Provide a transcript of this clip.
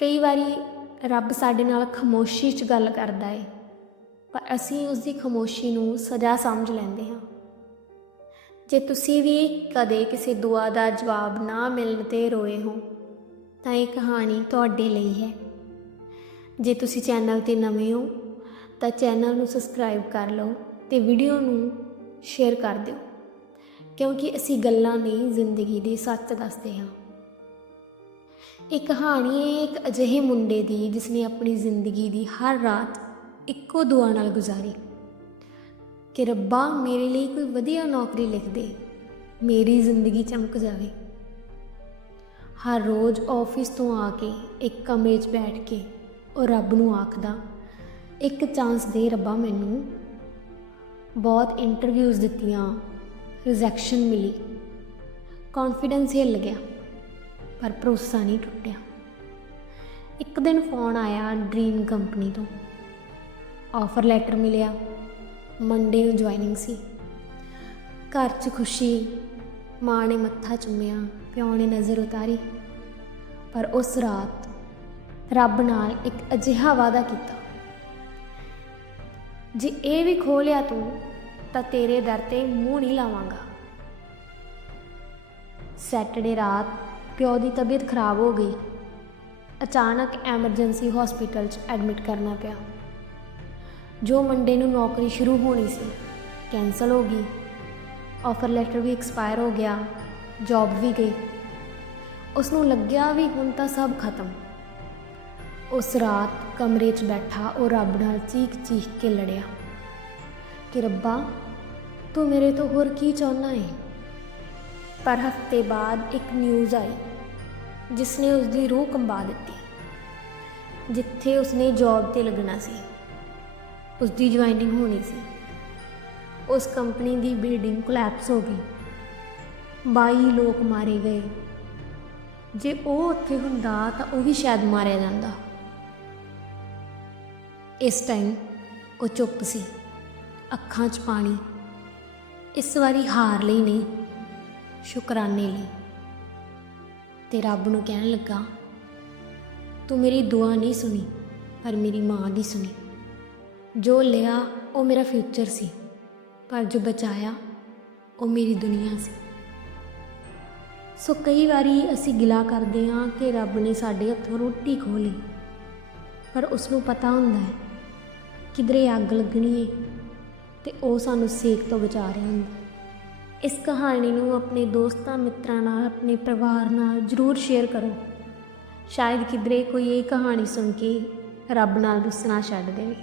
ਕਈ ਵਾਰੀ ਰੱਬ ਸਾਡੇ ਨਾਲ ਖਾਮੋਸ਼ੀ 'ਚ ਗੱਲ ਕਰਦਾ ਏ, ਪਰ ਅਸੀਂ ਉਸ ਦੀ ਖਾਮੋਸ਼ੀ ਨੂੰ ਸਜ਼ਾ ਸਮਝ ਲੈਂਦੇ ਹਾਂ। ਜੇ ਤੁਸੀਂ ਵੀ ਕਦੇ ਕਿਸੇ ਦੁਆ ਦਾ ਜਵਾਬ ਨਾ ਮਿਲਣ ਤੇ ਰੋਏ ਹੋ, ਤਾਂ ਇਹ ਕਹਾਣੀ ਤੁਹਾਡੇ ਲਈ ਹੈ। ਜੇ ਤੁਸੀਂ ਚੈਨਲ ਤੇ ਨਵੇਂ ਹੋ, ਤਾਂ ਚੈਨਲ ਨੂੰ ਸਬਸਕ੍ਰਾਈਬ ਕਰ ਲਓ ਤੇ ਵੀਡੀਓ ਨੂੰ ਸ਼ੇਅਰ ਕਰ ਦਿਓ, ਕਿਉਂਕਿ ਅਸੀਂ ਗੱਲਾਂ ਨਹੀਂ ਜ਼ਿੰਦਗੀ ਦੇ ਸੱਚ ਦੱਸਦੇ ਹਾਂ। ਇਹ ਕਹਾਣੀ ਹੈ, ਇੱਕ ਅਜਿਹੇ ਮੁੰਡੇ ਦੀ ਜਿਸ ਨੇ ਆਪਣੀ ਜ਼ਿੰਦਗੀ ਦੀ ਹਰ ਰਾਤ ਇੱਕੋ ਦੁਆ ਨਾਲ ਗੁਜ਼ਾਰੀ। ਕਿ ਰੱਬਾ ਮੇਰੇ ਲਈ ਕੋਈ ਵਧੀਆ ਨੌਕਰੀ ਲਿਖ ਦੇ, ਮੇਰੀ ਜ਼ਿੰਦਗੀ ਚਮਕ ਜਾਵੇ। ਹਰ ਰੋਜ਼ ਆਫਿਸ ਤੋਂ ਆ ਕੇ ਇੱਕ ਕਮਰੇ 'ਚ ਬੈਠ ਕੇ ਉਹ ਰੱਬ ਨੂੰ ਆਖਦਾ, ਇੱਕ ਚਾਂਸ ਦੇ ਰੱਬਾ ਮੈਨੂੰ। ਬਹੁਤ ਇੰਟਰਵਿਊਜ਼ ਦਿੱਤੀਆਂ ਰਿਜੈਕਸ਼ਨ ਮਿਲੀ। ਕੌਨਫੀਡੈਂਸ ਹਿੱਲ ਗਿਆ। ਪਰ ਭਰੋਸਾ ਨਹੀਂ ਟੁੱਟਿਆ। ਇੱਕ ਦਿਨ ਫੋਨ ਆਇਆ ਡ੍ਰੀਮ ਕੰਪਨੀ ਤੋਂ। ਆਫਰ ਲੈਟਰ ਮਿਲਿਆ। ਮੰਡੇ ਨੂੰ ਜੁਆਇਨਿੰਗ ਸੀ। ਘਰ 'ਚ ਖੁਸ਼ੀ, ਮਾਂ ਨੇ ਮੱਥਾ ਚੁੰਮਿਆ, ਪਿਓ ਨੇ ਨਜ਼ਰ ਉਤਾਰੀ। ਪਰ ਉਸ ਰਾਤ ਰੱਬ ਨਾਲ ਇੱਕ ਅਜਿਹਾ ਵਾਅਦਾ ਕੀਤਾ। ਜੇ ਇਹ ਵੀ ਖੋ ਲਿਆ ਤੂੰ, ਤਾਂ ਤੇਰੇ ਦਰ ਤੇ ਮੂੰਹ ਨਹੀਂ ਲਾਵਾਂਗਾ। ਸੈਟਰਡੇ ਰਾਤ ਪਿਓ ਦੀ ਤਬੀਅਤ ਖਰਾਬ ਹੋ ਗਈ। ਅਚਾਨਕ ਐਮਰਜੈਂਸੀ ਹਸਪੀਟਲ 'ਚ ਐਡਮਿਟ ਕਰਨਾ ਪਿਆ। ਜੋ ਮੰਡੇ ਨੂੰ ਨੌਕਰੀ ਸ਼ੁਰੂ ਹੋਣੀ ਸੀ, ਕੈਂਸਲ ਹੋ ਗਈ। ਆਫਰ ਲੈਟਰ ਵੀ ਐਕਸਪਾਇਰ ਹੋ ਗਿਆ, ਜੌਬ ਵੀ ਗਈ। ਉਸ ਨੂੰ ਲੱਗਿਆ ਵੀ ਹੁਣ ਤਾਂ ਸਭ ਖਤਮ। ਉਸ ਰਾਤ ਕਮਰੇ 'ਚ ਬੈਠਾ ਉਹ ਰੱਬ ਨਾਲ ਚੀਖ-ਚੀਖ ਕੇ ਲੜਿਆ। ਕਿ ਰੱਬਾ, ਤੂੰ ਮੇਰੇ ਤੋਂ ਹੋਰ ਕੀ ਚਾਹੁੰਦਾ ਹੈ ਪਰ ਹਫ਼ਤੇ ਬਾਅਦ ਇੱਕ ਨਿਊਜ਼ ਆਈ ਜਿਸ ਨੇ ਉਸ ਦੀ ਰੂਹ ਕੰਬਾ ਦਿੱਤੀ, ਜਿੱਥੇ ਉਸਨੇ ਜੌਬ ਤੇ ਲੱਗਣਾ ਸੀ। ਉਸ ਦੀ ਜੁਆਇਨਿੰਗ ਹੋਣੀ ਸੀ। ਉਸ ਕੰਪਨੀ ਦੀ ਬਿਲਡਿੰਗ ਕੋਲੈਪਸ ਹੋ ਗਈ। 22 ਲੋਕ ਮਾਰੇ ਗਏ। ਜੇ ਉਹ ਉੱਥੇ ਹੁੰਦਾ ਤਾਂ ਉਹ ਵੀ ਸ਼ਾਇਦ ਮਾਰਿਆ ਜਾਂਦਾ। ਇਸ ਟਾਈਮ ਉਹ ਚੁੱਪ ਸੀ। ਅੱਖਾਂ 'ਚ ਪਾਣੀ। ਇਸ ਵਾਰੀ ਹਾਰ ਲਈ ਨਹੀਂ। ਸ਼ੁਕਰਾਨੇ ਲਈ। ਤੇ ਰੱਬ ਨੂੰ ਕਹਿਣ ਲੱਗਾ, ਤੂੰ ਮੇਰੀ ਦੁਆ ਨਹੀਂ ਸੁਣੀ, ਪਰ ਮੇਰੀ ਮਾਂ ਦੀ ਸੁਣੀ। ਜੋ ਲਿਆ, ਉਹ ਮੇਰਾ ਫਿਊਚਰ ਸੀ, ਪਰ ਜੋ ਬਚਾਇਆ, ਉਹ ਮੇਰੀ ਦੁਨੀਆ ਸੀ। ਸੋ ਕਈ ਵਾਰੀ ਅਸੀਂ ਗਿਲਾ ਕਰਦੇ ਹਾਂ ਕਿ ਰੱਬ ਨੇ ਸਾਡੇ ਹੱਥੋਂ ਰੋਟੀ ਖੋਹ ਲਈ, ਪਰ ਉਸ ਨੂੰ ਪਤਾ ਹੁੰਦਾ ਹੈ, ਕਿਧਰੇ ਅੱਗ ਲੱਗਣੀ ਹੈ ਤੇ ਉਹ ਸਾਨੂੰ ਸੇਕ ਤੋਂ ਬਚਾ ਰਿਹਾ ਹੁੰਦਾ। ਇਸ ਕਹਾਣੀ ਨੂੰ ਆਪਣੇ ਦੋਸਤਾਂ, ਮਿੱਤਰਾਂ ਨਾਲ, ਆਪਣੇ ਪਰਿਵਾਰ ਨਾਲ ਜ਼ਰੂਰ ਸ਼ੇਅਰ ਕਰੋ। ਸ਼ਾਇਦ ਕਿਧਰੇ ਕੋਈ ਇਹ ਕਹਾਣੀ ਸੁਣ ਕੇ ਰੱਬ ਨਾਲ ਰੁੱਸਣਾ ਛੱਡ ਦੇਵੇ।